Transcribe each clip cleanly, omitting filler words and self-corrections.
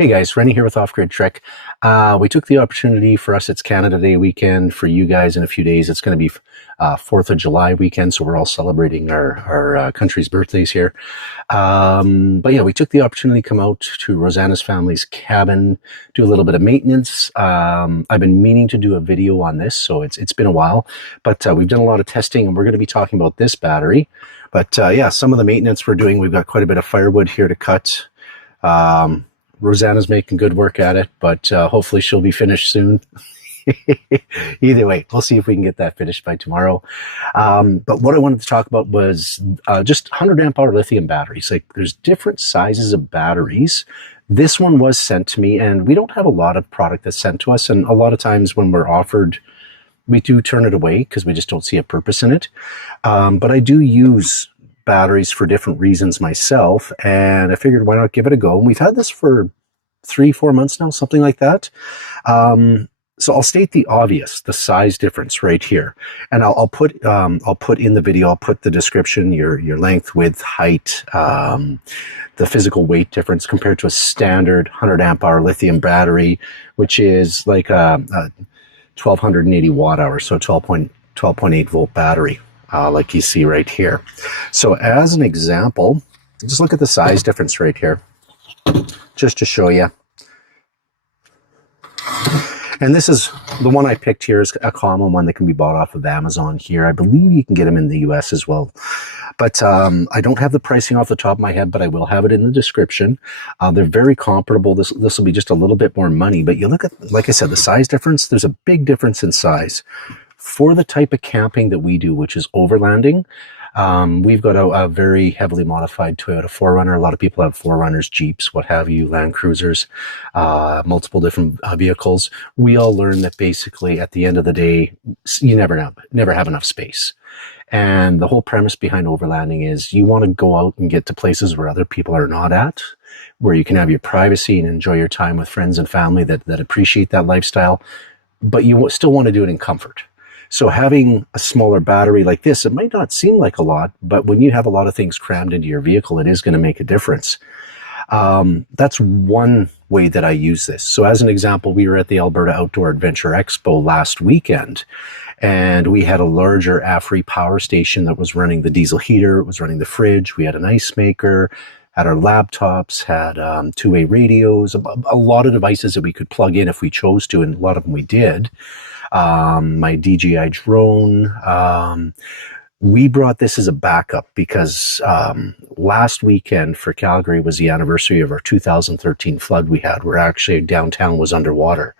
Hey guys, Rennie here with Off Grid Trek. We took the opportunity for us, it's Canada Day weekend. For you guys in a few days, it's going to be 4th of July weekend, so we're all celebrating our country's birthdays here. But yeah, we took the opportunity to come out to Rosanna's family's cabin, do a little bit of maintenance. I've been meaning to do a video on this, so it's been a while. But we've done a lot of testing, and we're going to be talking about this battery. But yeah, some of the maintenance we're doing, we've got quite a bit of firewood here to cut. Rosanna's making good work at it, but hopefully she'll be finished soon. Either way, we'll see if we can get that finished by tomorrow. But what I wanted to talk about was just 100 amp hour lithium batteries. Like, there's different sizes of batteries. This one was sent to me, and we don't have a lot of product that's sent to us. And a lot of times when we're offered, we do turn it away because we just don't see a purpose in it. But I do use batteries for different reasons myself, and I figured why not give it a go. And we've had this for 3-4 months now, something like that. So I'll state the obvious, the size difference right here, and I'll put in the video, I'll put the description, your length, width, height, the physical weight difference compared to a standard 100 amp hour lithium battery, which is like a 1280 watt hour, so 12.8 volt battery. Like you see right here. So as an example, just look at the size difference right here, just to show you. And this is the one I picked here, is a common one that can be bought off of Amazon here. I believe you can get them in the US as well. But I don't have the pricing off the top of my head, but I will have it in the description. They're very comparable. This will be just a little bit more money, but you look at, like I said, the size difference. There's a big difference in size. For the type of camping that we do, which is overlanding, we've got a very heavily modified Toyota 4Runner. A lot of people have 4Runners, Jeeps, what have you, Land Cruisers, multiple different vehicles. We all learn that basically at the end of the day, you never have enough space. And the whole premise behind overlanding is you want to go out and get to places where other people are not at, where you can have your privacy and enjoy your time with friends and family that appreciate that lifestyle, but you still want to do it in comfort. So having a smaller battery like this, it might not seem like a lot, but when you have a lot of things crammed into your vehicle, it is going to make a difference. That's one way that I use this. So as an example, we were at the Alberta Outdoor Adventure Expo last weekend, and we had a larger AFRI power station that was running the diesel heater, it was running the fridge, we had an ice maker, had our laptops, had two-way radios, a lot of devices that we could plug in if we chose to, and a lot of them we did. My DJI drone. We brought this as a backup because last weekend for Calgary was the anniversary of our 2013 flood we had, where actually downtown was underwater,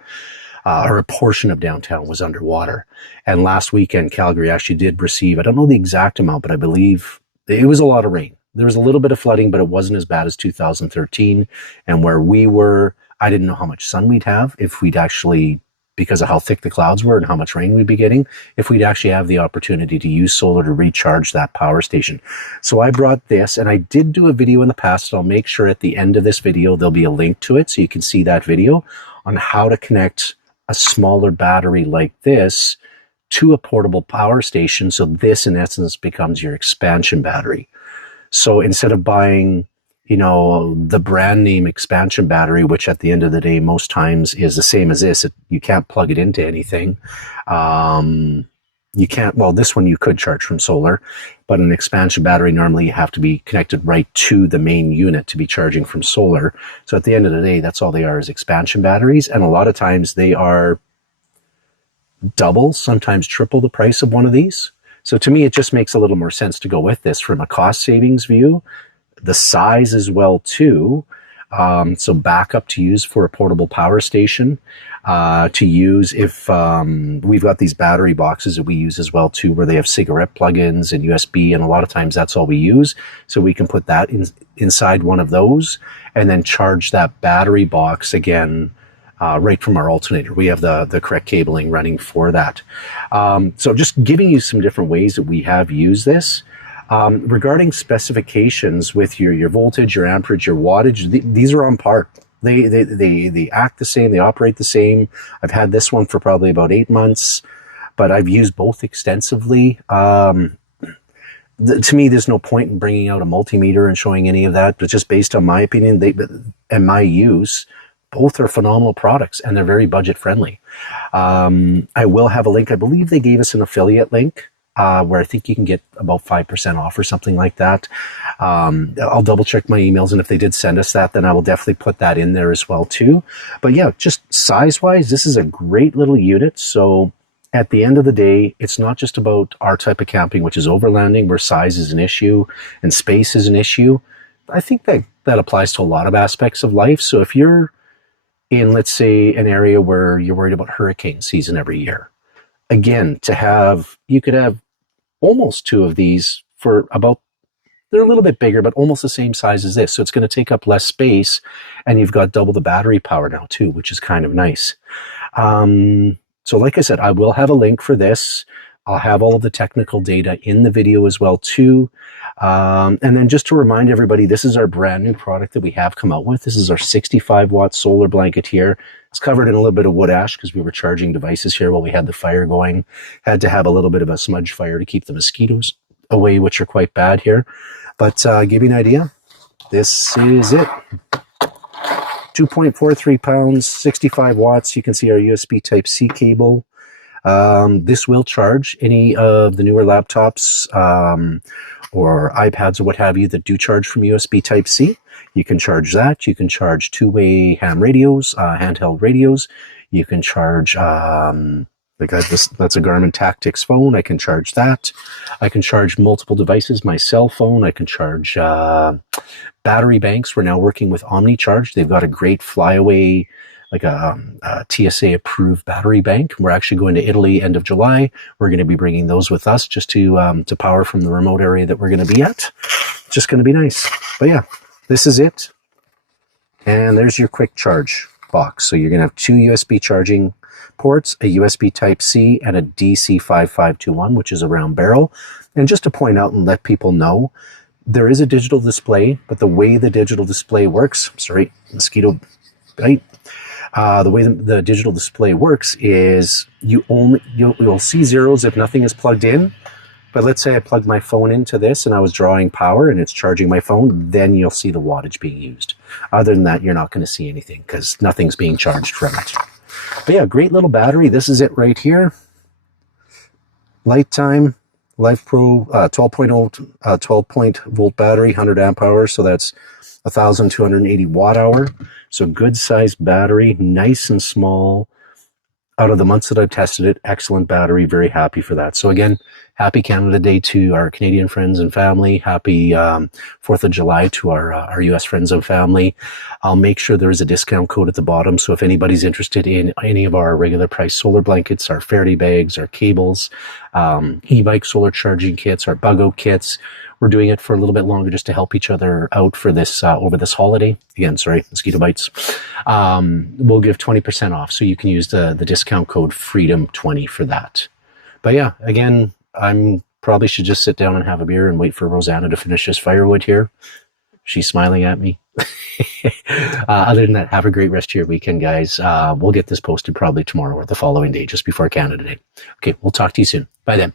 or a portion of downtown was underwater. And last weekend, Calgary actually did receive, I don't know the exact amount, but I believe it was a lot of rain. There was a little bit of flooding, but it wasn't as bad as 2013. And where we were, I didn't know how much sun we'd have, if we'd actually, because of how thick the clouds were and how much rain we'd be getting, if we'd actually have the opportunity to use solar to recharge that power station. So I brought this, and I did do a video in the past, and I'll make sure at the end of this video there'll be a link to it so you can see that video on how to connect a smaller battery like this to a portable power station. So this, in essence, becomes your expansion battery. So instead of buying, you know, the brand name expansion battery, which at the end of the day, most times is the same as this, you can't plug it into anything. You can't, well, this one you could charge from solar, but an expansion battery, normally you have to be connected right to the main unit to be charging from solar. So at the end of the day, that's all they are, is expansion batteries. And a lot of times they are double, sometimes triple the price of one of these. So to me, it just makes a little more sense to go with this from a cost savings view. The size as well too. So backup to use for a portable power station, to use if we've got these battery boxes that we use as well too, where they have cigarette plugins and USB, and a lot of times that's all we use. So we can put that inside one of those and then charge that battery box again right from our alternator. We have the correct cabling running for that. So just giving you some different ways that we have used this. Regarding specifications with your voltage, your amperage, your wattage, these are on par. They act the same, they operate the same. I've had this one for probably about 8 months, but I've used both extensively. To me, there's no point in bringing out a multimeter and showing any of that, but just based on my opinion and my use, both are phenomenal products, and they're very budget friendly. I will have a link. I believe they gave us an affiliate link where I think you can get about 5% off or something like that. I'll double check my emails, and if they did send us that, then I will definitely put that in there as well too. But yeah, just size-wise, this is a great little unit. So at the end of the day, it's not just about our type of camping, which is overlanding, where size is an issue and space is an issue. I think that applies to a lot of aspects of life. So if you're in, let's say, an area where you're worried about hurricane season every year, again, you could have almost two of these for about, they're a little bit bigger, but almost the same size as this. So it's going to take up less space, and you've got double the battery power now too, which is kind of nice. So like I said, I will have a link for this. I'll have all of the technical data in the video as well too. And then just to remind everybody, this is our brand new product that we have come out with. This is our 65-watt solar blanket here. It's covered in a little bit of wood ash because we were charging devices here while we had the fire going. Had to have a little bit of a smudge fire to keep the mosquitoes away, which are quite bad here. But give you an idea, this is it. 2.43 pounds, 65 watts. You can see our USB Type-C cable. This will charge any of the newer laptops or iPads or what have you that do charge from USB Type-C. You can charge that. You can charge two-way ham radios, handheld radios. You can charge, that's a Garmin Tactics phone. I can charge that. I can charge multiple devices, my cell phone. I can charge battery banks. We're now working with OmniCharge. They've got a great flyaway, like a TSA approved battery bank. We're actually going to Italy end of July. We're going to be bringing those with us just to power from the remote area that we're going to be at. Just going to be nice. But yeah, this is it. And there's your quick charge box. So you're going to have two USB charging ports, a USB Type-C, and a DC 5521, which is a round barrel. And just to point out and let people know, there is a digital display, but the way the digital display works, sorry, mosquito bite. The way the digital display works is you'll see zeros if nothing is plugged in. But let's say I plugged my phone into this and I was drawing power and it's charging my phone, then you'll see the wattage being used. Other than that, you're not going to see anything because nothing's being charged from it. But yeah, great little battery. This is it right here. LiTime Life Pro 12 volt battery, 100 amp hours. So that's 1,280 watt hour. So good sized battery, nice and small. Out of the months that I've tested it, excellent battery, very happy for that. So again, happy Canada Day to our Canadian friends and family. Happy 4th of July to our US friends and family. I'll make sure there is a discount code at the bottom. So if anybody's interested in any of our regular price solar blankets, our Faraday bags, our cables, e-bike solar charging kits, our bug-out kits, we're doing it for a little bit longer just to help each other out for this over this holiday. Again, sorry, mosquito bites. We'll give 20% off. So you can use the discount code FREEDOM20 for that. But yeah, again, I'm probably should just sit down and have a beer and wait for Rosanna to finish this firewood here. She's smiling at me. Other than that, have a great rest of your weekend, guys. We'll get this posted probably tomorrow or the following day, just before Canada Day. Okay, we'll talk to you soon. Bye then.